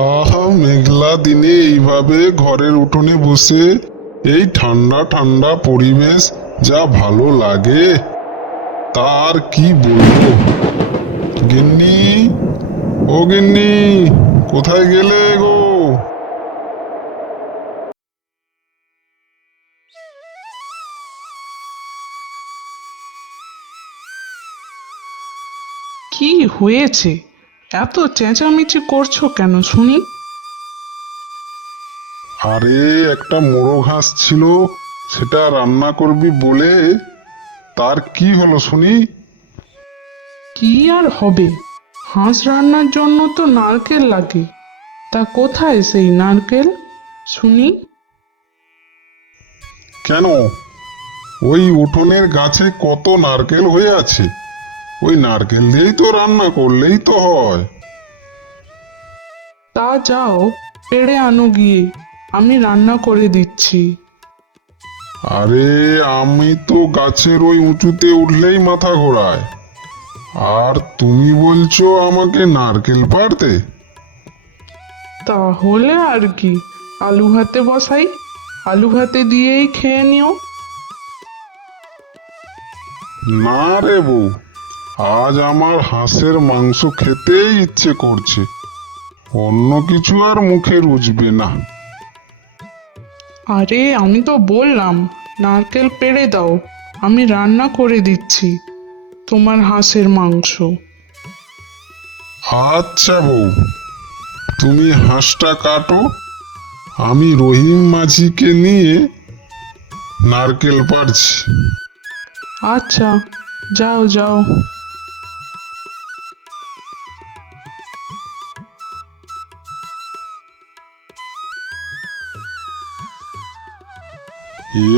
আহা, মেঘলা দিনে এইভাবে ঘরের উঠোনে বসে এই ঠান্ডা ঠান্ডা পরিবেশ যা ভালো লাগে তার কি বলবো। গিন্নি, ও গিন্নি, কোথায় গেলে গো? কি হয়েছে? এত চেঁচামেচি করছো কেন শুনি? আরে, একটা মোরগ হাঁস ছিল, সেটা রান্না করবি বলে। তার কি হলো শুনি? কি আর হবে, হাঁস রান্নার জন্য তো নারকেল লাগে। তা কোথায় সেই নারকেল শুনি? কেন, ওই উঠোনের গাছে কত নারকেল হয়ে আছে, ওই নারকেল দিয়েই তো রান্না করলেই তো হয়। তা যাও, পেড়ে আনো গিয়ে, আমি রান্না করে দিচ্ছি। আরে, আমি তো গাছের ওই উঁচুতে উঠলেই মাথা ঘোরায়, আর তুমি বলছো আমাকে নারকেল পাড়তে? তাহলে আর কি, আলু ভাতে বসাই, আলু ভাতে দিয়েই খেয়ে নিও। না রে বউ, আজ আমার হাঁসের মাংস খেতেই ইচ্ছে করছে, অন্য কিছু আর মুখে রুচবে না। আরে আমি তো বললাম, নারকেল পেড়ে দাও, আমি রান্না করে দিচ্ছি তোমার হাঁসের মাংস। আচ্ছা বউ, তুমি হাঁসটা কাটো, আমি রহিম মাঝিকে নিয়ে নারকেল পাড়ছি। আচ্ছা, যাও যাও।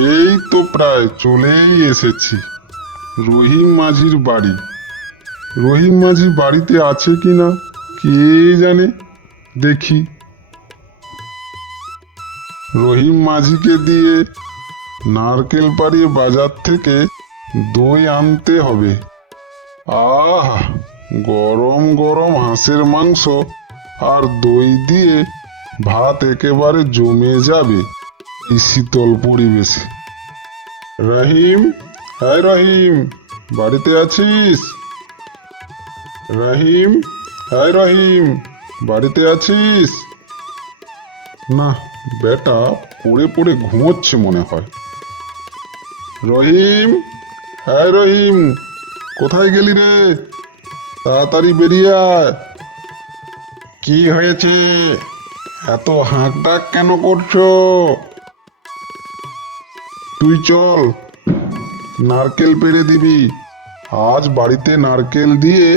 এই তো প্রায় চলেই এসেছি রহিম মাঝির বাড়ি। রহিম মাঝি বাড়িতে আছে কিনা কে জানে, দেখি। রহিম মাঝিকে দিয়ে নারকেল পাড়িয়ে বাজার থেকে দই আনতে হবে। আহ, গরম গরম হাঁসের মাংস আর দই দিয়ে ভাত একেবারে জমে যাবে এই শীতল পরিবেশে। রহিম, হ্যাঁ রহিম, বাড়িতে আছিস? রহিম, হ্যাঁ রহিম, বাড়িতে আছিস? না, বেটা পড়ে পড়ে ঘুমোচ্ছে মনে হয়। রহিম, হ্যাঁ রহিম, কোথায় গেলি রে? তাড়াতাড়ি বেরিয়ে আয়। কি হয়েছে, এত হাঁক ডাক কেন করছো? তুই চল, নারকেল পেড়ে দিবি। আজ বাড়িতে নারকেল দিয়ে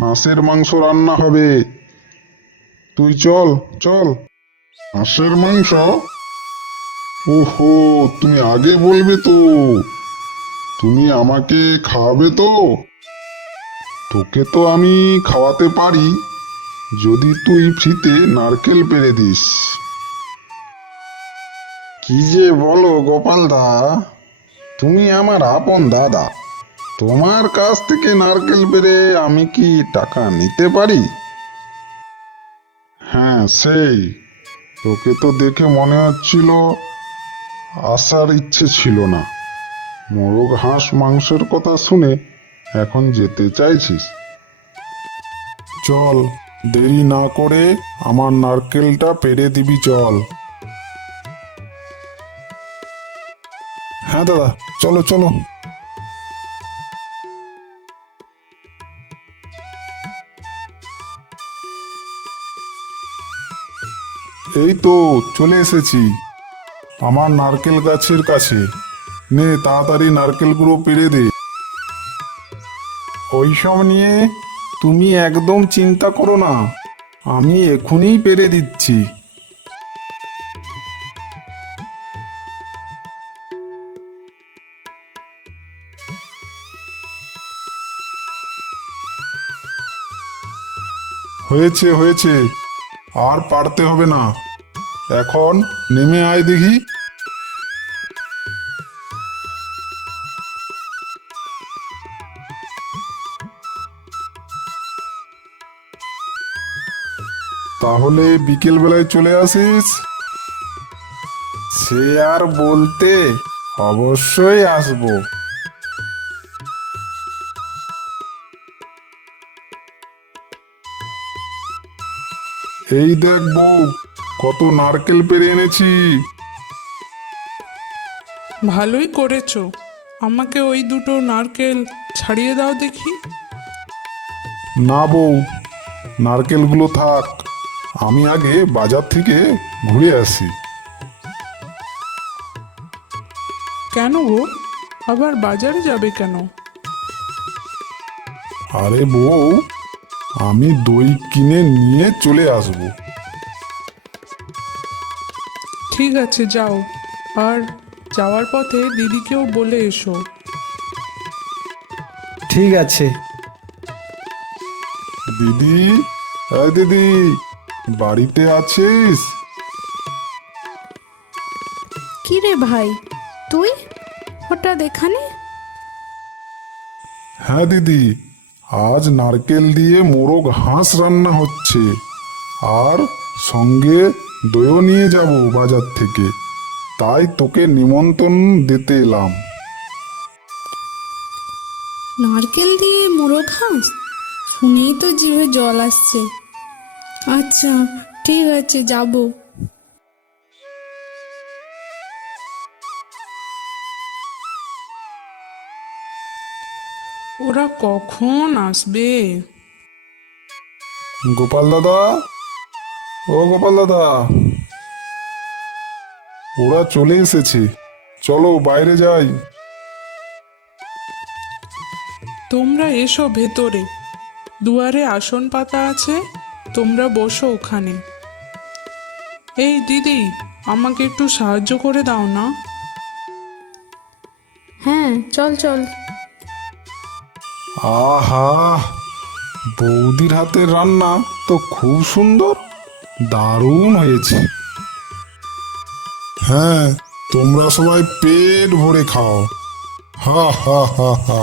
হাঁসের মাংস রান্না হবে। তুই চল, চল। হাঁসের মাংস? ওহো, তুমি আগে বলবে তো। তুমি আমাকে খাওয়াবে তো? তোকে তো আমি খাওয়াতে পারি, যদি তুই ফ্রিতে নারকেল পেড়ে দিস। কি যে বলো গোপাল দা, তুমি আমার আপন দাদা, তোমার কাছ থেকে নারকেল পেড়ে আমি কি টাকা নিতে পারি? হ্যাঁ, সেই, তোকে তো দেখে মনে হচ্ছিল আসার ইচ্ছে ছিল না, মোরগ হাঁস মাংসের কথা শুনে এখন যেতে চাইছিস। চল, দেরি না করে আমার নারকেলটা পেড়ে দিবি, চল। হ্যাঁ দাদা, চলো চলো। এই তো চলে এসেছি আমার নারকেল গাছের কাছে। নে তাড়াতাড়ি নারকেলগুলো পেড়ে দে। ওইসব নিয়ে তুমি একদম চিন্তা করো না, আমি এখনই পেরে দিচ্ছি। হয়েছে হয়েছে, আর পারতে হবে না, এখন নেমে আয় দেখি। তাহলে বিকেল বেলায় চলে আসিস। সে আর বলতে, অবশ্যই আসবো। এই দেখ বউ, কত নারকেল পেরে এনেছি। ভালোই করেছো। আমাকে ওই দুটো নারকেল ছাড়িয়ে দাও দেখি। না বউ, নারকেলগুলো থাক, আমি আগে বাজার থেকে ঘুরে আসি। কেন গো, আবার বাজারে যাবে কেন? আরে বউ, আমি দই কিনে নিয়ে চলে আসবো। ঠিক আছে, যাও। আর যাওয়ার পথে দিদিকেও বলে এসো। ঠিক আছে। দিদি, এই দিদি, বাড়িতে আছিস? কি রে ভাই, তুই হঠাৎ এখানে? হ্যাঁ দিদি, আজ নারকেল দিয়ে মোরগ হাঁস রান্না হচ্ছে, আর সঙ্গে দইও নিয়ে যাব বাজার থেকে, তাই তোকে নিমন্ত্রণ দিতে এলাম। নারকেল দিয়ে মোরগ হাঁস শুনেই তো জিভে জল আসছে। আচ্ছা, ঠিক আছে, যাব। ওরা কখন আসবে? গোপাল দাদা, ও গোপাল দাদা, ওরা চলে এসেছে, চলো বাইরে যাই। তোমরা এসো ভেতরে, দুয়ারে আসন পাতা আছে, তোমরা বসো ওখানে। এই দিদি, আমাকে একটু সাহায্য করে দাও না। হ্যাঁ, চল চল। আহা, বৌদির হাতের রান্না তো খুব সুন্দর, দারুণ হয়েছে। হ্যাঁ, তোমরা সবাই পেট ভরে খাও। হা হা হা হা।